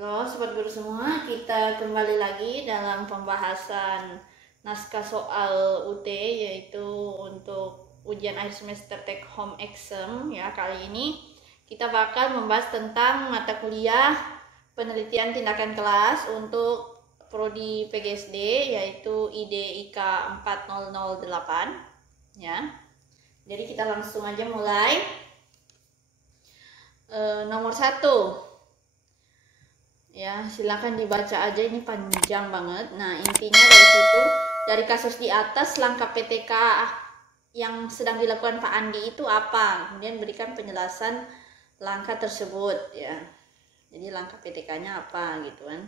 Halo Sobat Guru semua, kita kembali lagi dalam pembahasan naskah soal UT, yaitu untuk ujian akhir semester take home exam. Ya, kali ini kita bakal membahas tentang mata kuliah penelitian tindakan kelas untuk prodi PGSD, yaitu IDIK 4008. Ya, jadi kita langsung aja mulai. Nomor 1. Ya, silakan dibaca aja, ini panjang banget. Nah, intinya dari situ, dari kasus di atas, langkah PTK yang sedang dilakukan Pak Andi itu apa? Kemudian berikan penjelasan langkah tersebut ya. Jadi langkah PTK-nya apa gitu kan.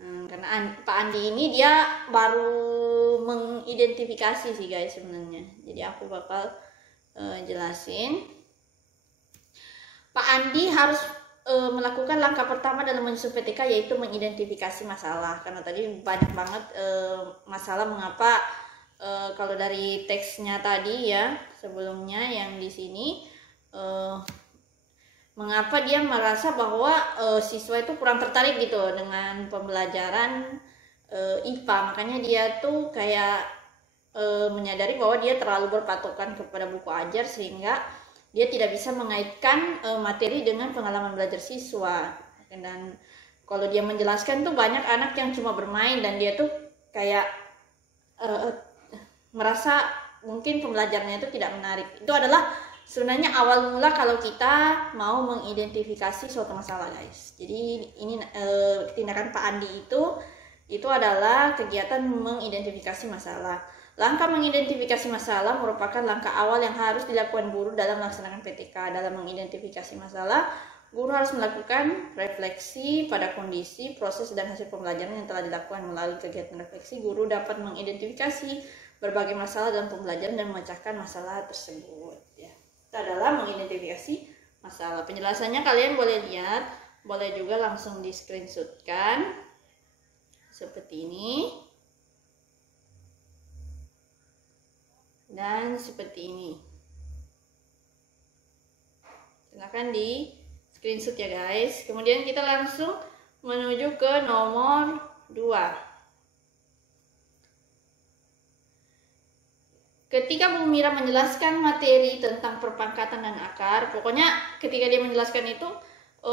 Karena Pak Andi ini dia baru mengidentifikasi sih guys sebenarnya. Jadi aku bakal jelasin. Pak Andi harus melakukan langkah pertama dalam menyusun PTK, yaitu mengidentifikasi masalah. Karena tadi banyak banget masalah mengapa kalau dari teksnya tadi ya sebelumnya yang di sini mengapa dia merasa bahwa siswa itu kurang tertarik gitu dengan pembelajaran IPA. Makanya dia tuh kayak menyadari bahwa dia terlalu berpatokan kepada buku ajar sehingga dia tidak bisa mengaitkan materi dengan pengalaman belajar siswa. Dan kalau dia menjelaskan tuh banyak anak yang cuma bermain dan dia tuh kayak merasa mungkin pembelajarannya itu tidak menarik. Itu adalah sebenarnya awal mula kalau kita mau mengidentifikasi suatu masalah guys. Jadi ini tindakan Pak Andi itu adalah kegiatan mengidentifikasi masalah. Langkah mengidentifikasi masalah merupakan langkah awal yang harus dilakukan guru dalam melaksanakan PTK. Dalam mengidentifikasi masalah, guru harus melakukan refleksi pada kondisi, proses, dan hasil pembelajaran yang telah dilakukan. Melalui kegiatan refleksi, guru dapat mengidentifikasi berbagai masalah dalam pembelajaran dan memecahkan masalah tersebut. Ya, itu adalah mengidentifikasi masalah. Penjelasannya kalian boleh lihat, boleh juga langsung di screenshotkan seperti ini. Dan seperti ini. Silahkan di screenshot ya guys. Kemudian kita langsung menuju ke nomor 2. Ketika Bu Mira menjelaskan materi tentang perpangkatan dan akar, pokoknya ketika dia menjelaskan itu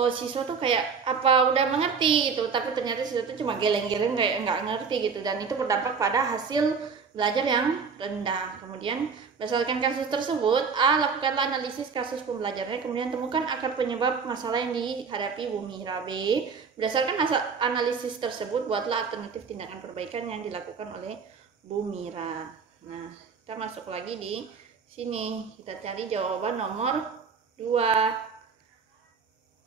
siswa tuh kayak apa udah mengerti gitu, tapi ternyata siswa tuh cuma geleng-geleng kayak nggak ngerti gitu, dan itu berdampak pada hasil belajar yang rendah. Kemudian berdasarkan kasus tersebut, A. Lakukanlah analisis kasus pembelajarannya, kemudian temukan akar penyebab masalah yang dihadapi Bu Mira. B. Berdasarkan analisis tersebut, buatlah alternatif tindakan perbaikan yang dilakukan oleh Bu Mira. Nah, kita masuk lagi di sini. Kita cari jawaban nomor 2.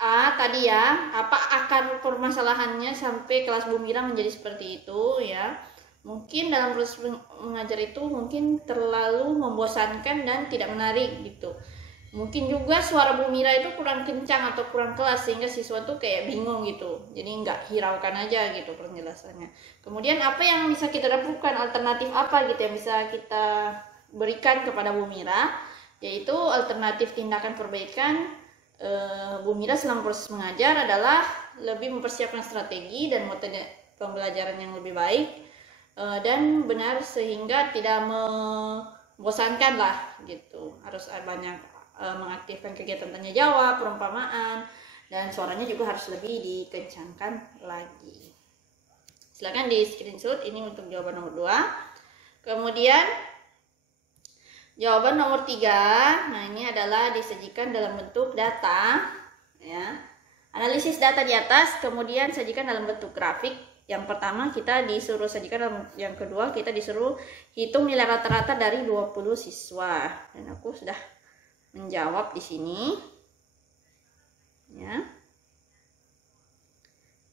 A tadi ya, apa akar permasalahannya sampai kelas Bu Mira menjadi seperti itu ya. Mungkin dalam proses mengajar itu mungkin terlalu membosankan dan tidak menarik gitu. Mungkin juga suara Bu Mira itu kurang kencang atau kurang kelas sehingga siswa tuh kayak bingung gitu. Jadi nggak hiraukan aja gitu penjelasannya. Kemudian apa yang bisa kita lakukan, alternatif apa gitu yang bisa kita berikan kepada Bu Mira, yaitu alternatif tindakan perbaikan Bu Mira selama proses mengajar adalah lebih mempersiapkan strategi dan metode pembelajaran yang lebih baik dan benar sehingga tidak membosankan lah gitu. Harus banyak mengaktifkan kegiatan tanya jawab, perumpamaan, dan suaranya juga harus lebih dikencangkan lagi. Silakan di screenshot ini untuk jawaban nomor 2. Kemudian jawaban nomor 3, nah ini adalah disajikan dalam bentuk data ya. Analisis data di atas, kemudian sajikan dalam bentuk grafik. Yang pertama kita disuruh sajikan dalam, yang kedua kita disuruh hitung nilai rata-rata dari 20 siswa. Dan aku sudah menjawab di sini. Ya.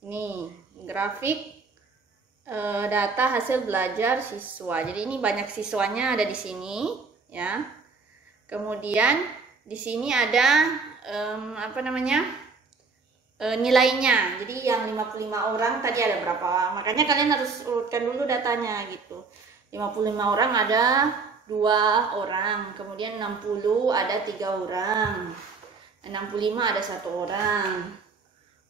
Ini grafik data hasil belajar siswa. Jadi ini banyak siswanya ada di sini ya. Kemudian di sini ada nilainya. Jadi yang 55 orang tadi ada berapa? Makanya kalian harus urutkan dulu datanya gitu. 55 orang ada 2 orang, kemudian 60 ada 3 orang, 65 ada 1 orang,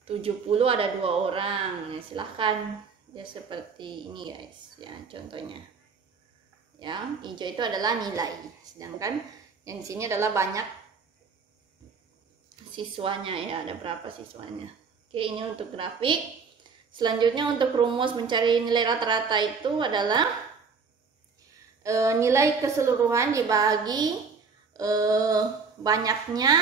70 ada 2 orang. Ya, silahkan ya seperti ini guys ya contohnya. Yang hijau itu adalah nilai, sedangkan yang di sini adalah banyak siswanya ya, ada berapa siswanya. Oke, ini untuk grafik. Selanjutnya untuk rumus mencari nilai rata-rata itu adalah nilai keseluruhan dibagi banyaknya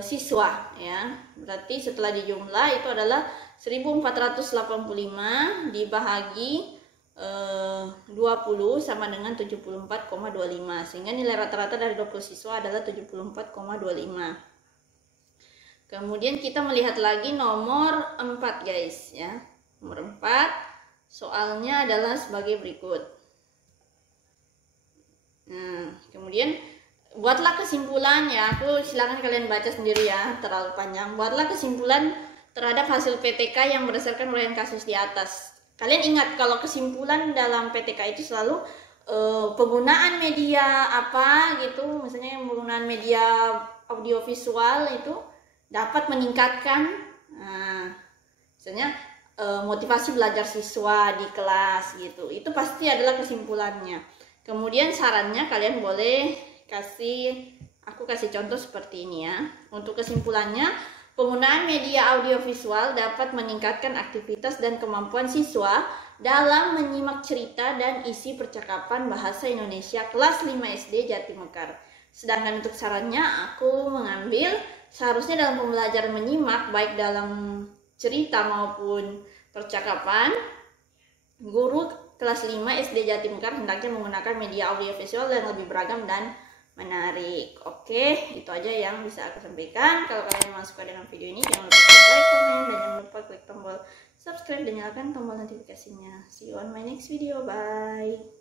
siswa ya. Berarti setelah dijumlah itu adalah 1485 dibagi 20 sama dengan 74,25, sehingga nilai rata-rata dari 20 siswa adalah 74,25. Kemudian kita melihat lagi nomor 4 guys ya. Nomor 4 soalnya adalah sebagai berikut. Nah, kemudian buatlah kesimpulan ya. Aku silakan kalian baca sendiri ya, terlalu panjang. Buatlah kesimpulan terhadap hasil PTK yang berdasarkan uraian kasus di atas. Kalian ingat kalau kesimpulan dalam PTK itu selalu penggunaan media apa gitu, misalnya penggunaan media audiovisual itu dapat meningkatkan misalnya motivasi belajar siswa di kelas gitu. Itu pasti adalah kesimpulannya. Kemudian sarannya kalian boleh aku kasih contoh seperti ini ya. Untuk kesimpulannya, penggunaan media audiovisual dapat meningkatkan aktivitas dan kemampuan siswa dalam menyimak cerita dan isi percakapan bahasa Indonesia kelas 5 SD Jatimekar. Sedangkan untuk sarannya aku mengambil seharusnya dalam pembelajaran menyimak baik dalam cerita maupun percakapan, guru kelas 5 SD Jatimekar hendaknya menggunakan media audiovisual yang lebih beragam dan menarik. Oke, itu aja yang bisa aku sampaikan. Kalau kalian yang suka dengan video ini, jangan lupa like, komen, dan jangan lupa klik tombol subscribe dan nyalakan tombol notifikasinya. See you on my next video. Bye.